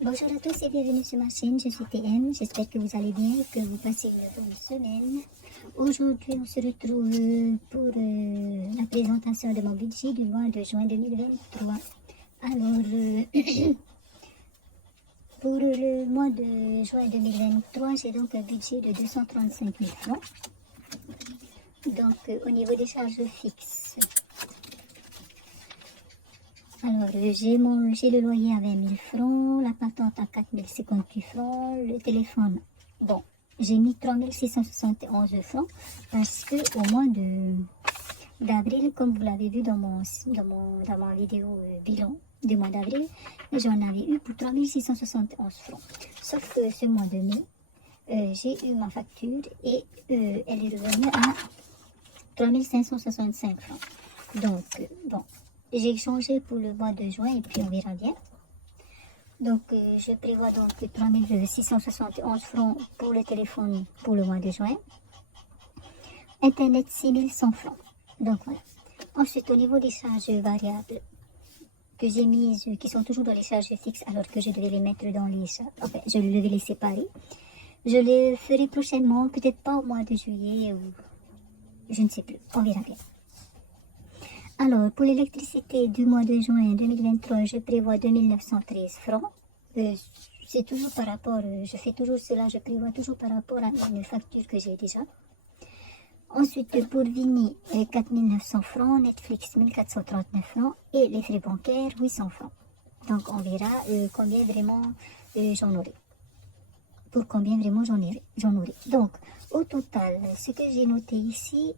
Bonjour à tous et bienvenue sur ma chaîne, je suis TM, j'espère que vous allez bien et que vous passez une bonne semaine. Aujourd'hui on se retrouve pour la présentation de mon budget du mois de juin 2023. Alors, pour le mois de juin 2023, j'ai donc un budget de 235 000 francs. Donc au niveau des charges fixes, alors j'ai le loyer à 20 000 francs, la patente à 4 058 francs, le téléphone, bon, j'ai mis 3 671 francs parce que au mois d'avril, comme vous l'avez vu dans ma vidéo bilan du mois d'avril, j'en avais eu pour 3 671 francs. Sauf que ce mois de mai, j'ai eu ma facture et elle est revenue à 3 565 francs. Donc, bon, j'ai changé pour le mois de juin et puis on verra bien. Donc, je prévois donc 3 671 francs pour le téléphone pour le mois de juin. Internet 6 100 francs. Donc, voilà. Ensuite, au niveau des charges variables que j'ai mises, qui sont toujours dans les charges fixes, alors que je devais les mettre dans les charges, enfin, je devais les séparer. Je les ferai prochainement, peut-être pas au mois de juillet ou je ne sais plus, on verra bien. Alors, pour l'électricité du mois de juin 2023, je prévois 2 913 francs. C'est toujours par rapport, je fais toujours cela, je prévois toujours par rapport à une facture que j'ai déjà. Ensuite, pour Vini, 4 900 francs, Netflix 1439 francs et les frais bancaires 800 francs. Donc, on verra combien vraiment j'en aurai. Pour combien vraiment j'en aurai. Donc, au total, ce que j'ai noté ici,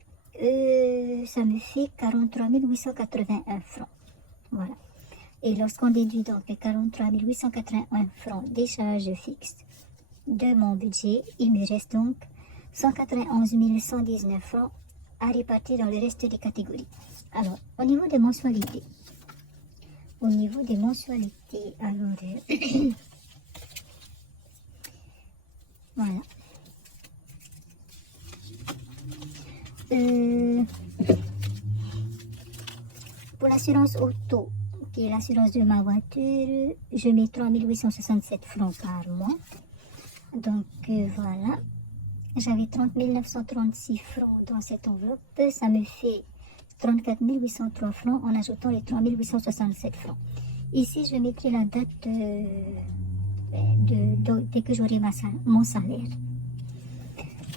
ça me fait 43 881 francs. Voilà. Et lorsqu'on déduit donc les 43 881 francs des charges fixes de mon budget, il me reste donc 191 119 francs à répartir dans le reste des catégories. Alors, au niveau des mensualités, alors, voilà. Pour l'assurance auto, qui est l'assurance de ma voiture, je mets 3 867 francs par mois. Donc voilà, j'avais 30 936 francs dans cette enveloppe, ça me fait 34 803 francs en ajoutant les 3 867 francs. Ici, je mettrai la date dès que j'aurai mon salaire.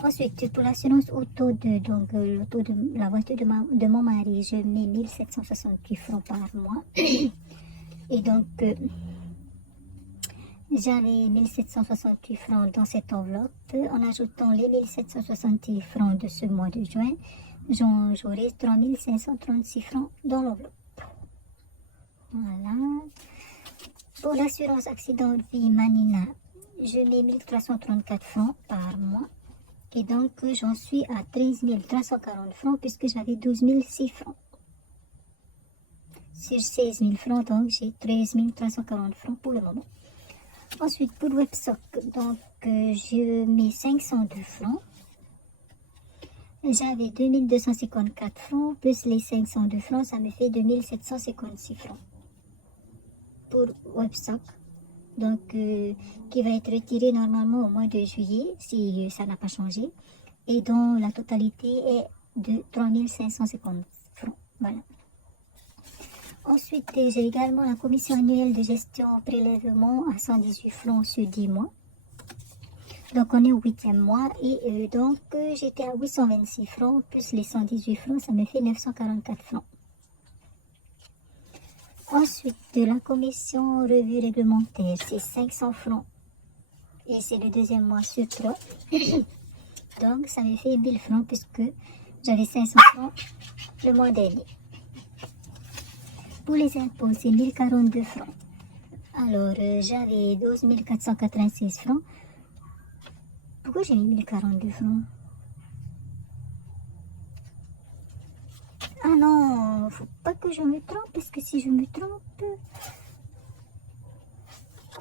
Ensuite, pour l'assurance auto l'auto de la voiture de mon mari, je mets 1768 francs par mois. Et donc, j'avais 1768 francs dans cette enveloppe. En ajoutant les 1768 francs de ce mois de juin, j'aurai 3536 francs dans l'enveloppe. Voilà. Pour l'assurance accident de vie Manina, je mets 1334 francs par mois. Et donc, j'en suis à 13 340 francs puisque j'avais 12 006 francs. Sur 16 000 francs, donc j'ai 13 340 francs pour le moment. Ensuite, pour WebSoc, donc je mets 502 francs. J'avais 2254 francs, plus les 502 francs, ça me fait 2756 francs. Pour WebSoc, donc qui va être retiré normalement au mois de juillet, si ça n'a pas changé. Et dont la totalité est de 3550 francs. Voilà. Ensuite, j'ai également la commission annuelle de gestion prélèvement à 118 francs sur 10 mois. Donc, on est au 8e mois et donc j'étais à 826 francs plus les 118 francs, ça me fait 944 francs. Ensuite, de la commission revue réglementaire, c'est 500 francs et c'est le 2e mois sur 3. Donc, ça me fait 1000 francs puisque j'avais 500 francs le mois dernier. Pour les impôts, c'est 1042 francs. Alors, j'avais 12 496 francs. Pourquoi j'ai mis 1042 francs? Ah non, faut pas que je me trompe, parce que si je me trompe,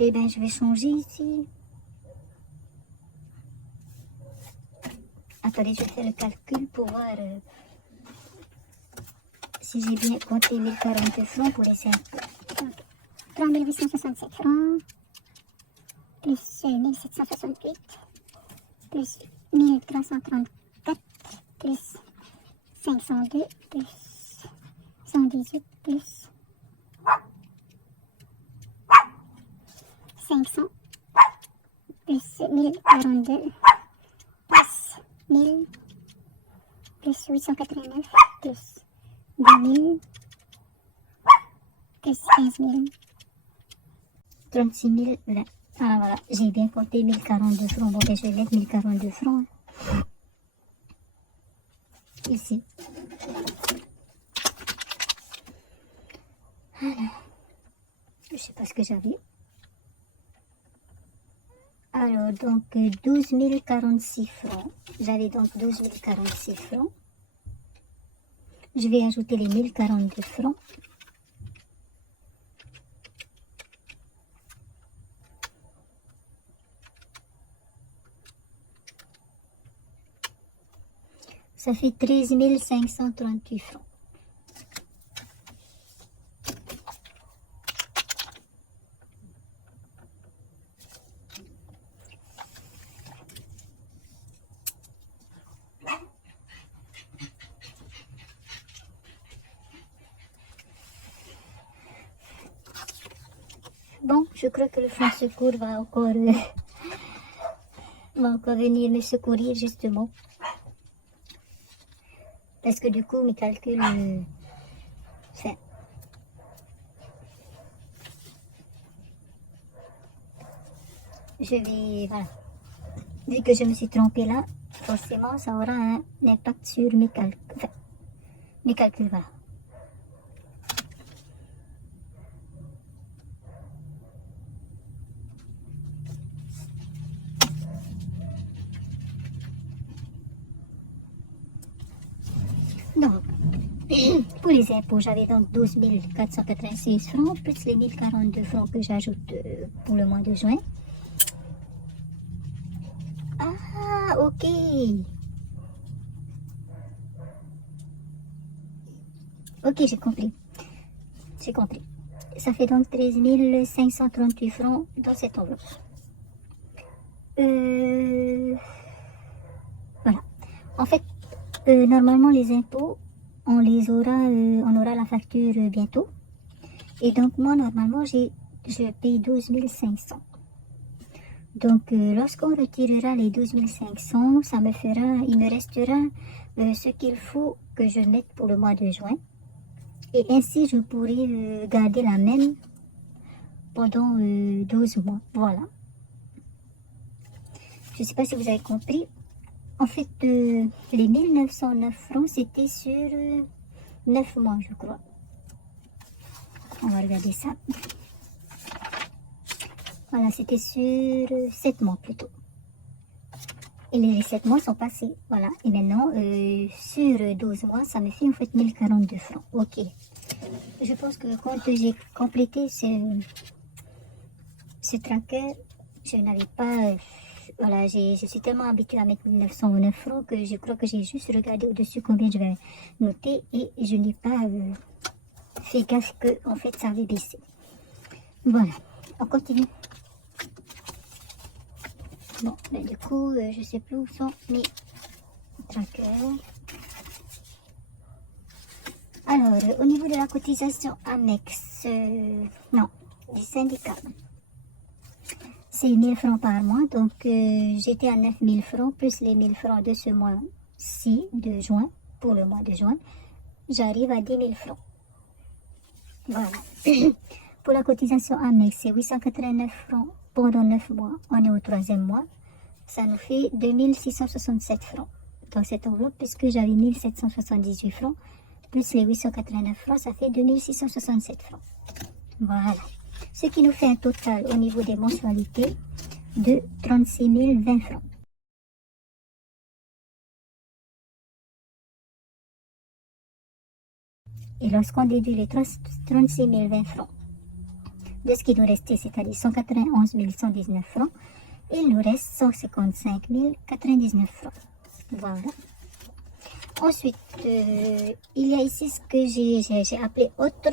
eh bien, je vais changer ici. Attendez, je fais le calcul pour voir si j'ai bien compté 1042 francs pour les impôts. 3 867 francs plus 1768, plus 1334, plus 502, plus 118, plus 500, plus 1042, plus 1000, plus 889, plus 2000, plus 15 000, 36 020. Ah voilà, j'ai bien compté 1042 francs. Bon, ben, je vais mettre 1042 francs. Ici. Alors, je sais pas ce que j'avais. Alors, donc, 12 046 francs. J'avais donc 12 046 francs. Je vais ajouter les 1042 francs. Ça fait 13 538 francs. Bon, je crois que le fonds de secours va encore venir me secourir justement. Parce que du coup, mes calculs... enfin, je vais... Voilà. Vu que je me suis trompée là, forcément, ça aura un impact sur mes calculs. Enfin, mes calculs, voilà. Donc, pour les impôts, j'avais donc 12 486 francs, plus les 1042 francs que j'ajoute pour le mois de juin. Ah, ok. Ok, j'ai compris. J'ai compris. Ça fait donc 13 538 francs dans cette enveloppe. Voilà. En fait, normalement, les impôts, on aura la facture bientôt. Et donc, moi, normalement, je paye 12 500. Donc, lorsqu'on retirera les 12 500, il me restera ce qu'il faut que je mette pour le mois de juin. Et ainsi, je pourrai garder la même pendant 12 mois. Voilà. Je ne sais pas si vous avez compris. En fait, les 1909 francs, c'était sur 9 mois, je crois. On va regarder ça. Voilà, c'était sur 7 mois plutôt. Et les 7 mois sont passés. Voilà. Et maintenant, sur 12 mois, ça me fait en fait 1042 francs. Ok. Je pense que quand j'ai complété ce tracker, je n'avais pas... voilà, je suis tellement habituée à mettre 1909 francs que je crois que j'ai juste regardé au-dessus combien je vais noter et je n'ai pas fait gaffe que en fait ça avait baissé. Voilà, on continue. Bon, ben du coup, je sais plus où sont mes trackers. Alors, au niveau de la cotisation annexe, non, du syndicat, c'est 1000 francs par mois. Donc, j'étais à 9000 francs plus les 1000 francs de ce mois-ci, de juin, pour le mois de juin. J'arrive à 10 000 francs. Voilà. Pour la cotisation annexe, c'est 889 francs pendant 9 mois. On est au 3e mois. Ça nous fait 2667 francs dans cette enveloppe, puisque j'avais 1778 francs, plus les 889 francs, ça fait 2667 francs. Voilà. Ce qui nous fait un total au niveau des mensualités de 36 020 francs. Et lorsqu'on déduit les 36 020 francs de ce qui nous restait, c'est-à-dire 191 119 francs, il nous reste 155 099 francs. Voilà. Ensuite, il y a ici ce que j'ai appelé autre.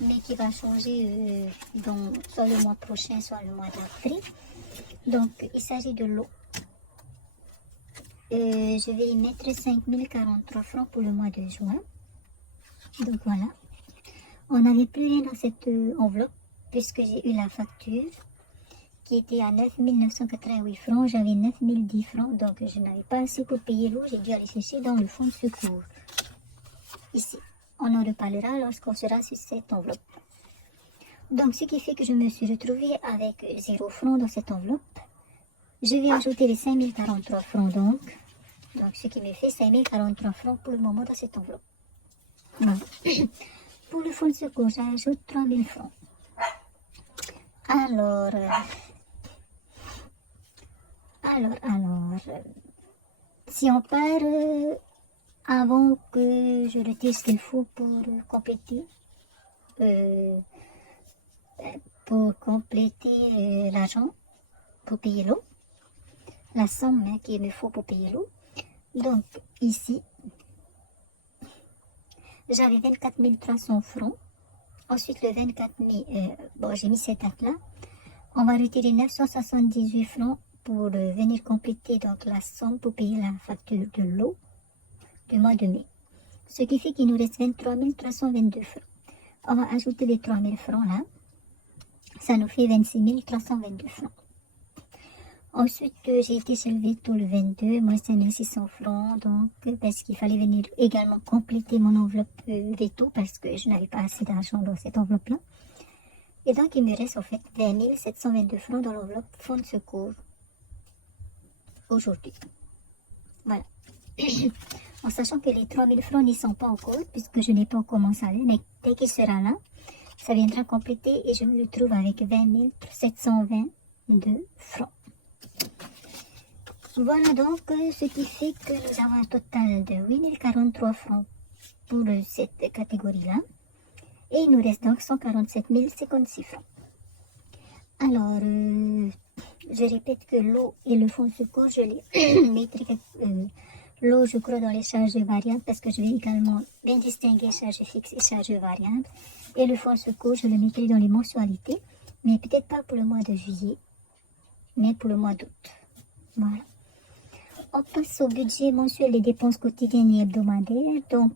mais qui va changer dans soit le mois prochain, soit le mois d'après. Donc, il s'agit de l'eau. Je vais y mettre 5043 francs pour le mois de juin. Donc voilà. On n'avait plus rien dans cette enveloppe puisque j'ai eu la facture qui était à 9 988 francs. J'avais 9 010 francs, donc je n'avais pas assez pour payer l'eau. J'ai dû aller chercher dans le fonds de secours. Ici. On en reparlera lorsqu'on sera sur cette enveloppe. Donc, ce qui fait que je me suis retrouvée avec 0 francs dans cette enveloppe. Je vais ajouter les 5043 francs donc. Donc, ce qui me fait 5043 francs pour le moment dans cette enveloppe. Voilà. Pour le fonds de secours, j'ajoute 3000 francs. Alors, si on part avant que je retire ce qu'il faut compléter, l'argent pour payer l'eau, la somme qu'il me faut pour payer l'eau. Donc ici, j'avais 24 300 francs. Ensuite, le 24 mai, j'ai mis cette date-là. On va retirer 978 francs pour venir compléter donc la somme pour payer la facture de l'eau du mois de mai. Ce qui fait qu'il nous reste 23 322 francs. On va ajouter les 3 000 francs là. Ça nous fait 26 322 francs. Ensuite, j'ai été chez tout le 22, moi 5 600 francs, donc parce qu'il fallait venir également compléter mon enveloppe veto parce que je n'avais pas assez d'argent dans cette enveloppe-là. Et donc, il me reste en fait 20 722 francs dans l'enveloppe fonds de secours aujourd'hui. Voilà. En sachant que les 3 000 francs n'y sont pas encore, puisque je n'ai pas encore mon salaire, mais dès qu'il sera là, ça viendra compléter et je me retrouve avec 20 722 francs. Voilà donc ce qui fait que nous avons un total de 8 043 francs pour cette catégorie-là. Et il nous reste donc 147 056 francs. Alors, je répète que l'eau et le fonds de secours, je les mettrai l'eau, je crois, dans les charges variables parce que je vais également bien distinguer charges fixes et charges variables. Et le fonds de secours, je le mettrai dans les mensualités, mais peut-être pas pour le mois de juillet, mais pour le mois d'août. Voilà. On passe au budget mensuel des dépenses quotidiennes et hebdomadaires. Donc,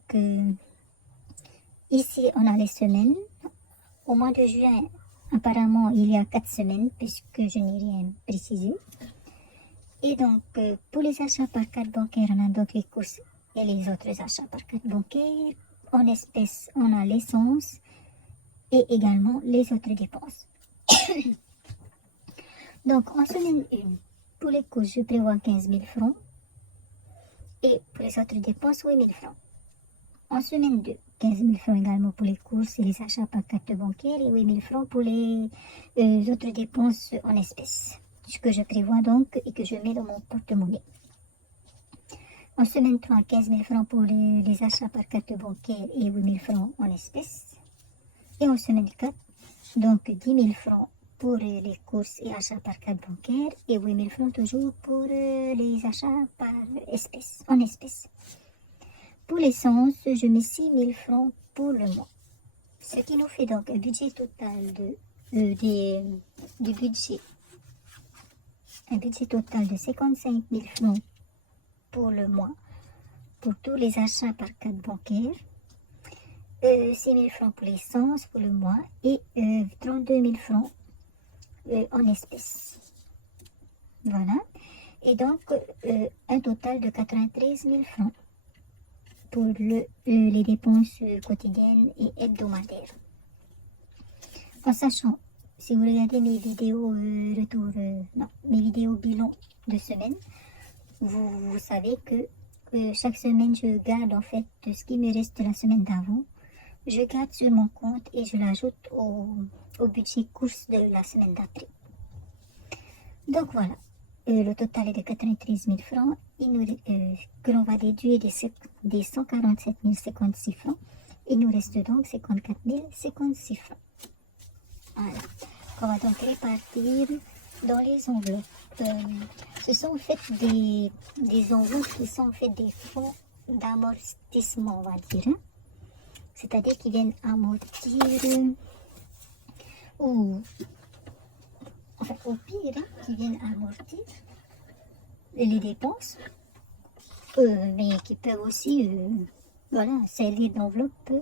ici, on a les semaines. Au mois de juin, apparemment, il y a 4 semaines, puisque je n'ai rien précisé. Et donc, pour les achats par carte bancaire, on a donc les courses et les autres achats par carte bancaire. En espèces, on a l'essence et également les autres dépenses. Donc, en semaine 1, pour les courses, je prévois 15 000 francs. Et pour les autres dépenses, 8 000 francs. En semaine 2, 15 000 francs également pour les courses et les achats par carte bancaire et 8 000 francs pour les autres dépenses en espèces. Ce que je prévois donc et que je mets dans mon porte-monnaie. En semaine 3, 15 000 francs pour les achats par carte bancaire et 8 000 francs en espèces. Et en semaine 4, donc 10 000 francs pour les courses et achats par carte bancaire et 8 000 francs toujours pour les achats en espèces. Pour l'essence, je mets 6 000 francs pour le mois. Ce qui nous fait donc un budget total un budget total de 55 000 francs pour le mois, pour tous les achats par carte bancaire, 6 000 francs pour l'essence pour le mois et 32 000 francs en espèces. Voilà. Et donc, un total de 93 000 francs pour les dépenses quotidiennes et hebdomadaires. En sachant, si vous regardez mes vidéos mes vidéos bilan de semaine, vous savez que chaque semaine, je garde en fait ce qui me reste de la semaine d'avant. Je garde sur mon compte et je l'ajoute au budget course de la semaine d'après. Donc voilà, le total est de 93 000 francs que l'on va déduire des 147 056 francs. Il nous reste donc 54 056 francs. Voilà, on va donc répartir dans les enveloppes. Ce sont en fait des enveloppes qui sont en fait des fonds d'amortissement, on va dire. Hein. c'est-à-dire qui viennent amortir, ou enfin au pire, hein, qui viennent amortir les dépenses, mais qui peuvent aussi voilà, servir d'enveloppe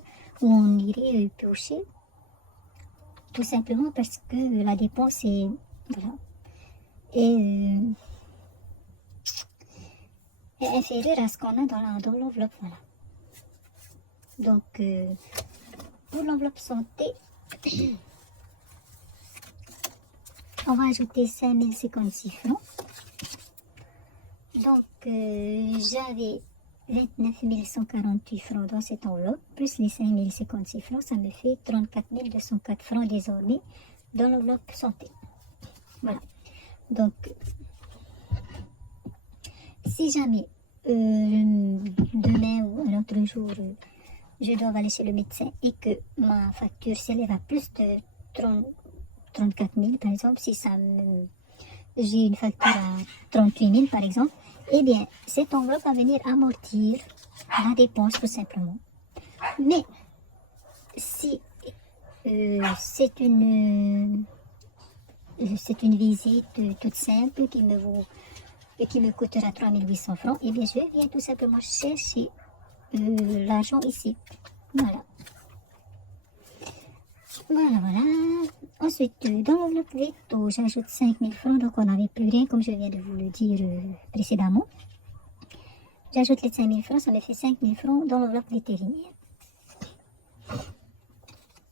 où on irait piocher, tout simplement parce que la dépense est, voilà, est, est inférieure à ce qu'on a dans l'enveloppe. Voilà. Donc, pour l'enveloppe santé, on va ajouter 5056 francs. Donc, j'avais 29 148 francs dans cette enveloppe, plus les 5056 francs, ça me fait 34 204 francs désormais dans l'enveloppe santé. Voilà. Donc, si jamais demain ou un autre jour, je dois aller chez le médecin et que ma facture s'élève à plus de 34 000, par exemple, si j'ai une facture à 38 000, par exemple, eh bien, cette enveloppe va venir amortir la dépense, tout simplement. Mais, si c'est une visite toute simple qui me coûtera 3 800 francs, eh bien, je viens tout simplement chercher l'argent ici. Voilà. Voilà. Ensuite, dans l'enveloppe veto, j'ajoute 5 000 francs, donc on n'avait plus rien, comme je viens de vous le dire précédemment. J'ajoute les 5 000 francs, ça me fait 5 000 francs dans l'enveloppe vétérinaire.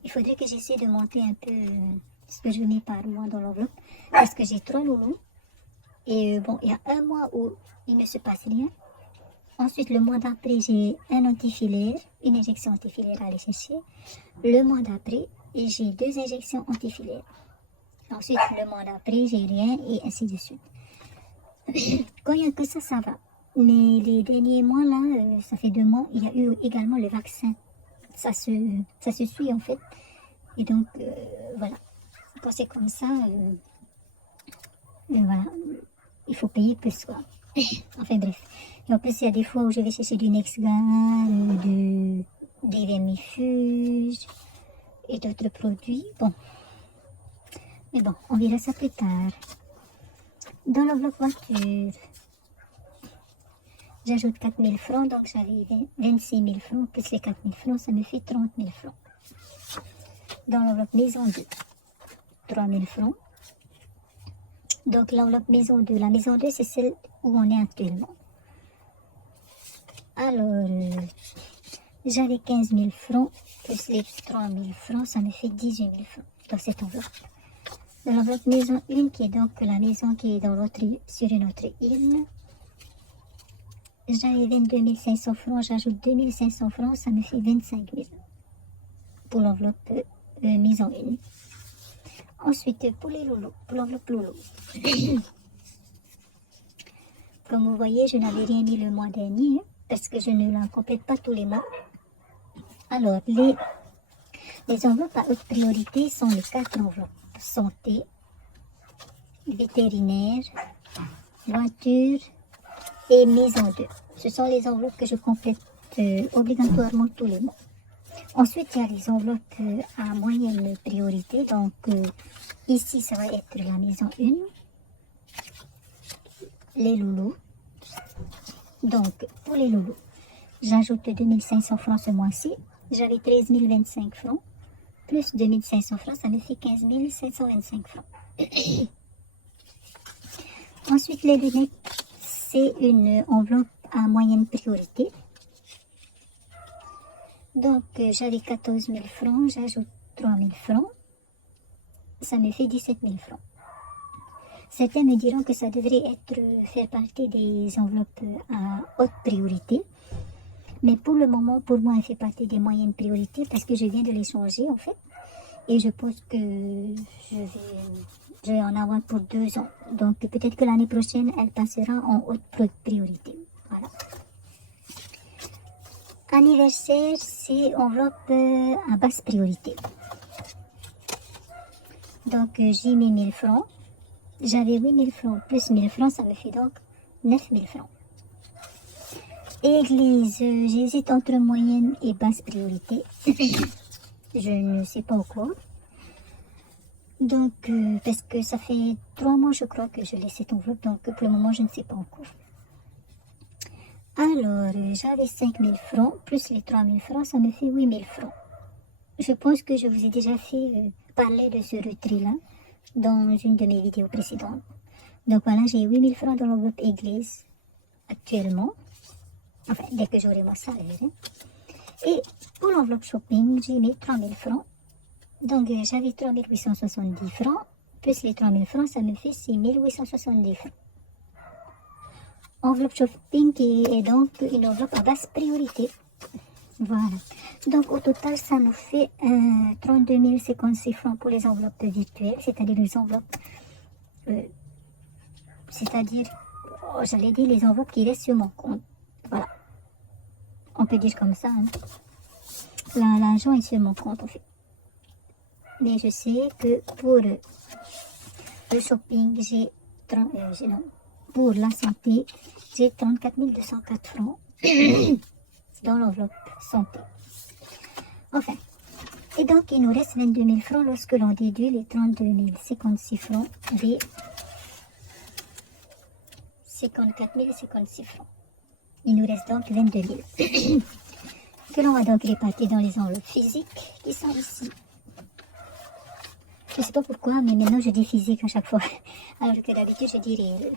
Il faudrait que j'essaie de monter un peu ce que je mets par mois dans l'enveloppe, parce que j'ai 3 loulous. Et bon, il y a un mois où il ne se passe rien. Ensuite, le mois d'après, j'ai un antifilaire, une injection antifilaire à aller chercher. Le mois d'après, j'ai 2 injections antifilaires. Ensuite, le mois d'après, j'ai rien, et ainsi de suite. Quand il n'y a que ça va. Mais les derniers mois, là, ça fait 2 mois, il y a eu également le vaccin. Ça se suit, en fait. Et donc, voilà. Quand c'est comme ça, voilà, il faut payer plus, quoi. Enfin, bref. Et en plus, il y a des fois où je vais chercher du Nexgan, des vermifuges et d'autres produits. Bon. Mais bon, on verra ça plus tard. Dans l'enveloppe voiture, j'ajoute 4 000 francs, donc j'avais 26 000 francs, plus les 4 000 francs, ça me fait 30 000 francs. Dans l'enveloppe maison 2, 3 000 francs. Donc l'enveloppe maison 2, la maison 2, c'est celle où on est actuellement. Alors, j'avais 15 000 francs, plus les 3 000 francs, ça me fait 18 000 francs dans cette enveloppe. Dans l'enveloppe maison 1, qui est donc la maison qui est sur une autre île, j'avais 22 500 francs, j'ajoute 2 500 francs, ça me fait 25 000 pour l'enveloppe maison 1. Ensuite, pour les loulous, pour l'enveloppe loulou. Comme vous voyez, je n'avais rien mis le mois dernier, parce que je ne la complète pas tous les mois. Alors, les enveloppes à haute priorité sont les 4 enveloppes. Santé, vétérinaire, voiture et maison 2. Ce sont les enveloppes que je complète obligatoirement tous les mois. Ensuite, il y a les enveloppes à moyenne priorité. Donc, ici, ça va être la maison 1, les loulous. Donc, pour les loulous, j'ajoute 2 500 francs ce mois-ci. J'avais 13 025 francs. Plus 2 500 francs, ça me fait 15 725 francs. Ensuite, les lunettes, c'est une enveloppe à moyenne priorité. Donc, j'avais 14 000 francs, j'ajoute 3 000 francs. Ça me fait 17 000 francs. Certains me diront que ça devrait faire partie des enveloppes à haute priorité. Mais pour le moment, pour moi, elle fait partie des moyennes priorités parce que je viens de les changer, en fait. Et je pense que je vais en avoir pour 2 ans. Donc, peut-être que l'année prochaine, elle passera en haute priorité. Voilà. Anniversaire, c'est enveloppe à basse priorité. Donc, j'ai mis 1000 francs. J'avais 8 000 francs plus 1000 francs, ça me fait donc 9 000 francs. Église, j'hésite entre moyenne et basse priorité. Je ne sais pas encore. Donc, parce que ça fait 3 mois, je crois, que je laisse cette enveloppe. Donc, pour le moment, je ne sais pas encore. Alors, j'avais 5000 francs, plus les 3000 francs, ça me fait 8000 francs. Je pense que je vous ai déjà fait parler de ce retrait-là dans une de mes vidéos précédentes. Donc voilà, j'ai 8000 francs dans l'enveloppe église actuellement. Enfin, dès que j'aurai mon salaire. Hein. Et pour l'enveloppe shopping, j'ai mis 3000 francs. Donc j'avais 3870 francs, plus les 3000 francs, ça me fait 6870 francs. Enveloppe shopping qui est donc une enveloppe à basse priorité. Voilà. Donc au total, ça nous fait 32 056 francs pour les enveloppes virtuelles, c'est-à-dire les enveloppes, j'allais dire les enveloppes qui restent sur mon compte. Voilà. On peut dire comme ça. Hein. Là, l'argent est sur mon compte en fait. Mais je sais que pour le shopping, pour la santé, j'ai 34 204 francs dans l'enveloppe santé. Enfin, et donc il nous reste 22 000 francs lorsque l'on déduit les 32 056 francs des 54 056 francs. Il nous reste donc 22 000 que l'on va donc répartir dans les enveloppes physiques qui sont ici. Je ne sais pas pourquoi, mais maintenant je dis physique à chaque fois, alors que d'habitude je dis réel.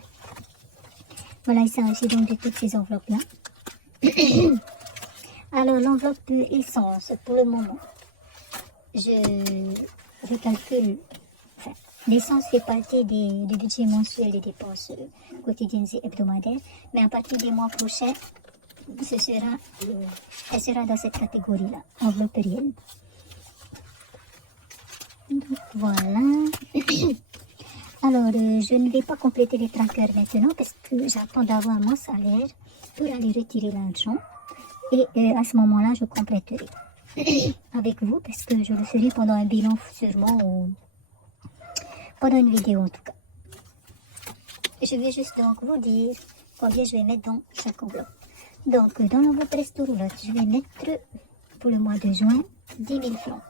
Voilà, il s'agit donc de toutes ces enveloppes-là. Alors, l'enveloppe essence, pour le moment, je calcule, enfin, l'essence fait partie du budget mensuel des dépenses quotidiennes et hebdomadaires, mais à partir des mois prochains, elle sera dans cette catégorie-là, enveloppe réelle. Donc, voilà. Alors, je ne vais pas compléter les trackers maintenant parce que j'attends d'avoir mon salaire pour aller retirer l'argent. Et à ce moment-là, je compléterai avec vous parce que je le ferai pendant un bilan sûrement ou pendant une vidéo en tout cas. Je vais juste donc vous dire combien je vais mettre dans chaque enveloppe. Donc, dans l'enveloppe resto roulotte, je vais mettre pour le mois de juin 10 000 francs.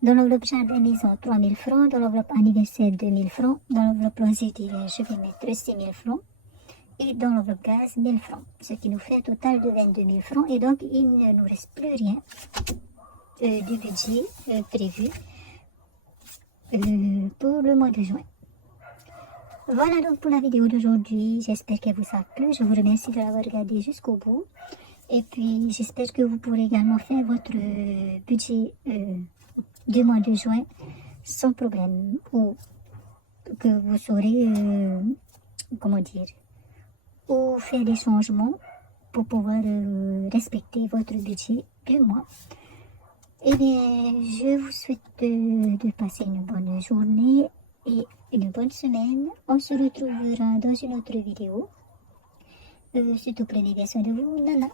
Dans l'enveloppe jardin maison, 3 000 francs. Dans l'enveloppe anniversaire, 2 000 francs. Dans l'enveloppe loisirs d'hiver, je vais mettre 6 000 francs. Et dans l'enveloppe gaz, 1 000 francs. Ce qui nous fait un total de 22 000 francs. Et donc, il ne nous reste plus rien du budget prévu pour le mois de juin. Voilà donc pour la vidéo d'aujourd'hui. J'espère qu'elle vous a plu. Je vous remercie de l'avoir regardé jusqu'au bout. Et puis, j'espère que vous pourrez également faire votre budget du mois de juin sans problème. Ou que vous saurez, comment dire, ou faire des changements pour pouvoir respecter votre budget du mois. Eh bien, je vous souhaite de passer une bonne journée et une bonne semaine. On se retrouvera dans une autre vidéo. Surtout prenez bien soin de vous, Nana.